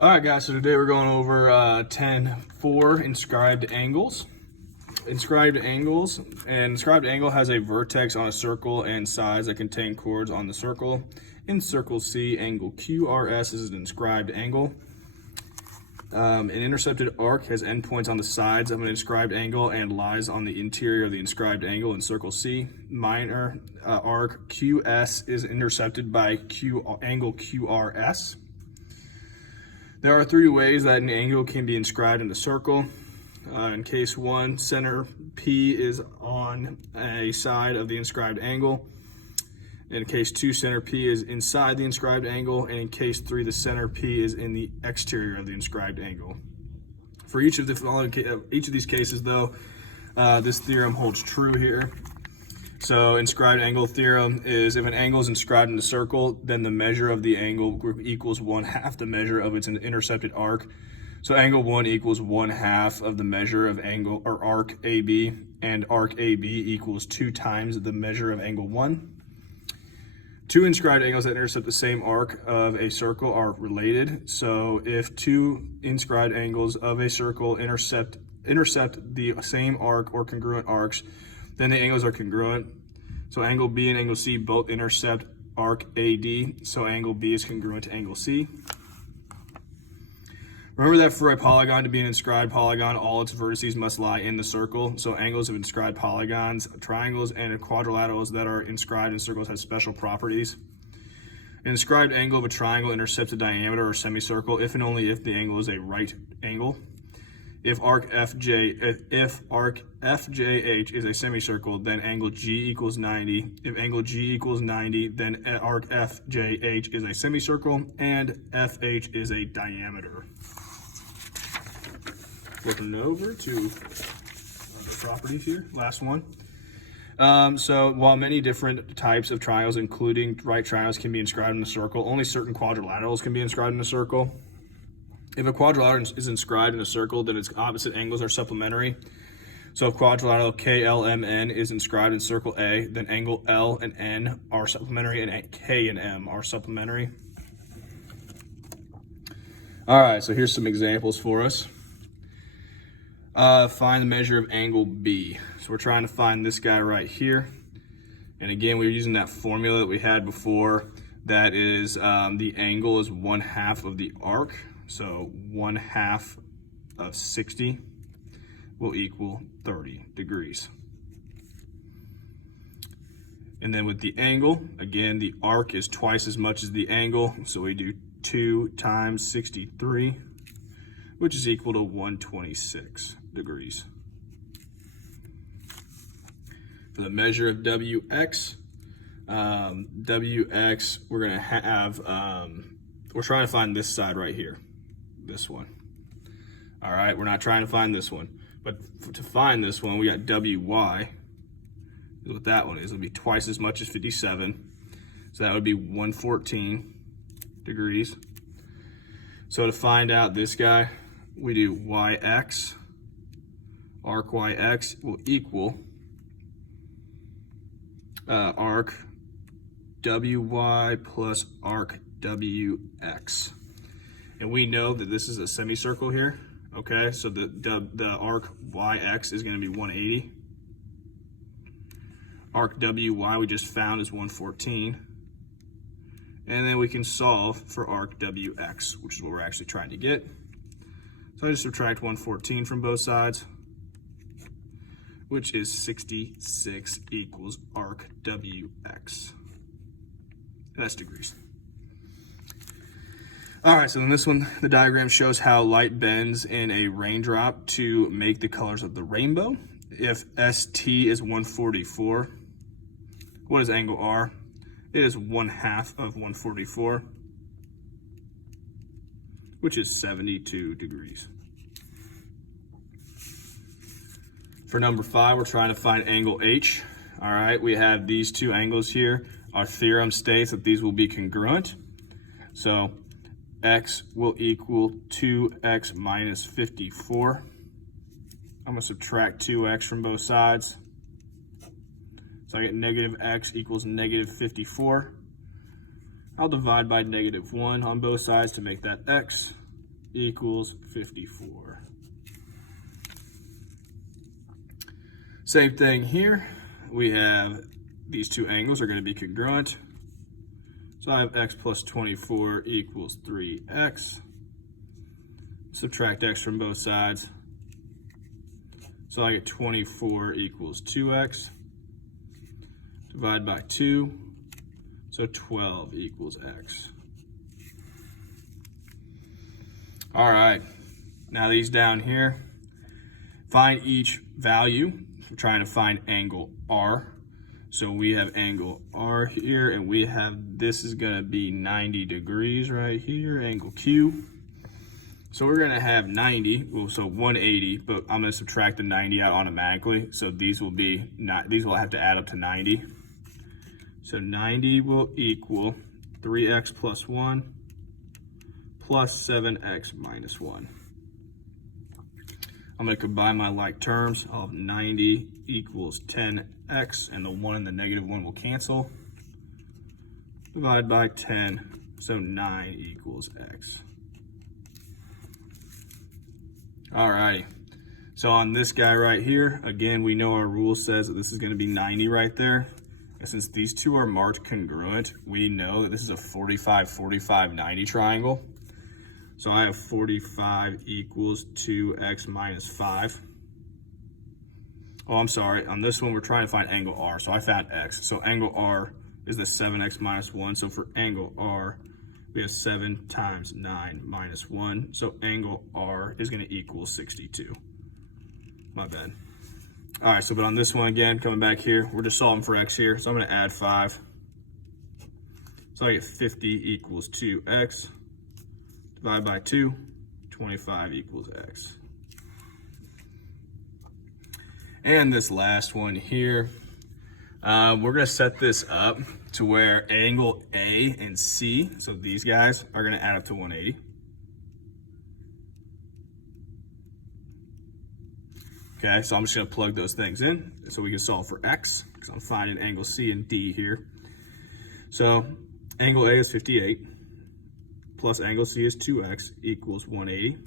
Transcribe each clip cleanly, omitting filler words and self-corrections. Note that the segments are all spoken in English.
All right, guys, so today we're going over 10.4 inscribed angles. Inscribed angles, an inscribed angle has a vertex on a circle and sides that contain chords on the circle. In circle C, angle QRS is an inscribed angle. An intercepted arc has endpoints on the sides of an inscribed angle and lies on the interior of the inscribed angle in circle C. Minor arc QS is intercepted by angle QRS. There are three ways that an angle can be inscribed in a circle. In case 1, center P is on a side of the inscribed angle. In case 2, center P is inside the inscribed angle. And in case 3, the center P is in the exterior of the inscribed angle. For each of these cases, though, this theorem holds true here. So inscribed angle theorem is if an angle is inscribed in a circle, then the measure of the angle equals 1/2 the measure of its intercepted arc. So angle 1 equals 1/2 of the measure of angle or arc AB, and arc AB equals 2 times the measure of angle 1. Two inscribed angles that intercept the same arc of a circle are related. So if two inscribed angles of a circle intercept the same arc or congruent arcs, then the angles are congruent. So angle B and angle C both intercept arc AD, so angle B is congruent to angle C. Remember that for a polygon to be an inscribed polygon, all its vertices must lie in the circle. So angles of inscribed polygons, triangles, and quadrilaterals that are inscribed in circles have special properties. An inscribed angle of a triangle intercepts a diameter or semicircle if and only if the angle is a right angle. If arc FJH is a semicircle, then angle G equals 90. If angle G equals 90, then arc FJH is a semicircle and FH is a diameter. Flipping over to other properties here, last one. So while many different types of triangles, including right triangles, can be inscribed in a circle, only certain quadrilaterals can be inscribed in a circle. If a quadrilateral is inscribed in a circle, then its opposite angles are supplementary. So if quadrilateral KLMN is inscribed in circle A, then angle L and N are supplementary and K and M are supplementary. All right, so here's some examples for us. Find the measure of angle B. So we're trying to find this guy right here. And again, we're using that formula that we had before. That is, the angle is 1/2 of the arc. So 1/2 of 60 will equal 30 degrees. And then with the angle, again, the arc is twice as much as the angle. So we do 2 times 63, which is equal to 126 degrees. For the measure of WX, we're gonna have, we're trying to find this side right here. This one. All right, we're not trying to find this one, but to find this one, we got WY. Is what that one is. It'll be twice as much as 57. So that would be 114 degrees. So to find out this guy, we do YX. Arc YX will equal arc WY plus arc WX. And we know that this is a semicircle here, okay? So the arc YX is gonna be 180. Arc WY we just found is 114. And then we can solve for arc WX, which is what we're actually trying to get. So I just subtract 114 from both sides, which is 66 equals arc WX. That's degrees. All right, so in this one, the diagram shows how light bends in a raindrop to make the colors of the rainbow. If ST is 144, what is angle R? It is 1/2 of 144, which is 72 degrees. For number 5, we're trying to find angle H. All right, we have these two angles here. Our theorem states that these will be congruent. So X will equal 2X minus 54. I'm gonna subtract 2X from both sides. So I get negative X equals negative 54. I'll divide by -1 on both sides to make that X. equals 54. Same thing here. We have these two angles are going to be congruent. So I have x plus 24 equals 3x. Subtract x from both sides. So I get 24 equals 2x. Divide by 2. So 12 equals x. All right. Now these down here, find each value. We're trying to find angle R. So we have angle R here, and we have, this is gonna be 90 degrees right here, angle Q. So we're gonna have 90, well, so 180, but I'm gonna subtract the 90 out automatically. So these will be, these will have to add up to 90. So 90 will equal 3x plus 1 plus 7x minus 1. I'm going to combine my like terms. I'll have 90 equals 10x, and the 1 and the negative 1 will cancel. Divide by 10, so 9 equals x. Alrighty. So on this guy right here, again, we know our rule says that this is going to be 90 right there. And since these two are marked congruent, we know that this is a 45, 45, 90 triangle. So I have 45 equals 2x minus 5. Oh, I'm sorry. On this one, we're trying to find angle R. So I found x. So angle R is the 7x minus 1. So for angle R, we have 7 times 9 minus 1. So angle R is going to equal 62. My bad. All right, so but on this one again, coming back here, we're just solving for x here. So I'm going to add 5. So I get 50 equals 2x. Divide by 2, 25 equals x. And this last one here, we're going to set this up to where angle A and C, so these guys, are going to add up to 180. Okay, so I'm just going to plug those things in so we can solve for x, because I'm finding angle C and D here. So angle A is 58. Plus angle C is 2x equals 180. I'm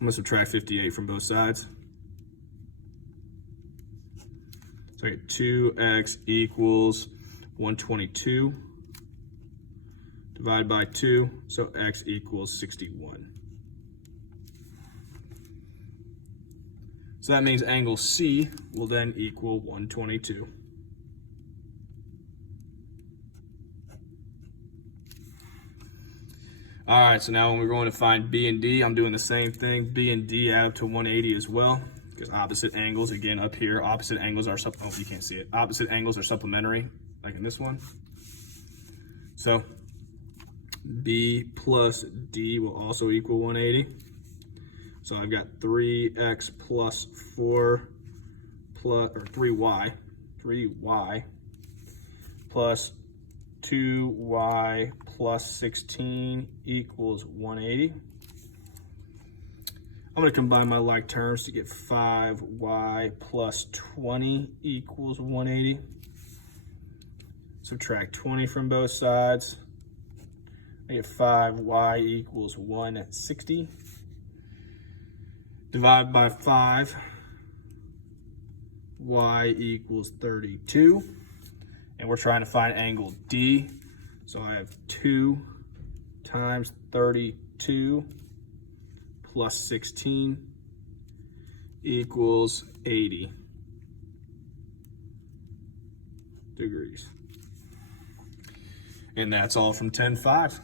going to subtract 58 from both sides. So I get 2x equals 122. Divide by 2, so x equals 61. So that means angle C will then equal 122. All right, so now when we're going to find B and D, I'm doing the same thing. B and D add up to 180 as well, because opposite angles, again, up here, opposite angles are, oh, you can't see it. Opposite angles are supplementary, like in this one. So B plus D will also equal 180. So I've got 3x plus 4 plus, or 3y plus 2y plus 16 equals 180. I'm going to combine my like terms to get 5y plus 20 equals 180. Subtract 20 from both sides. I get 5y equals 160. Divide by 5. Y equals 32. And we're trying to find angle D. So I have 2 times 32 plus 16 equals 80 degrees. And that's all from 10.5.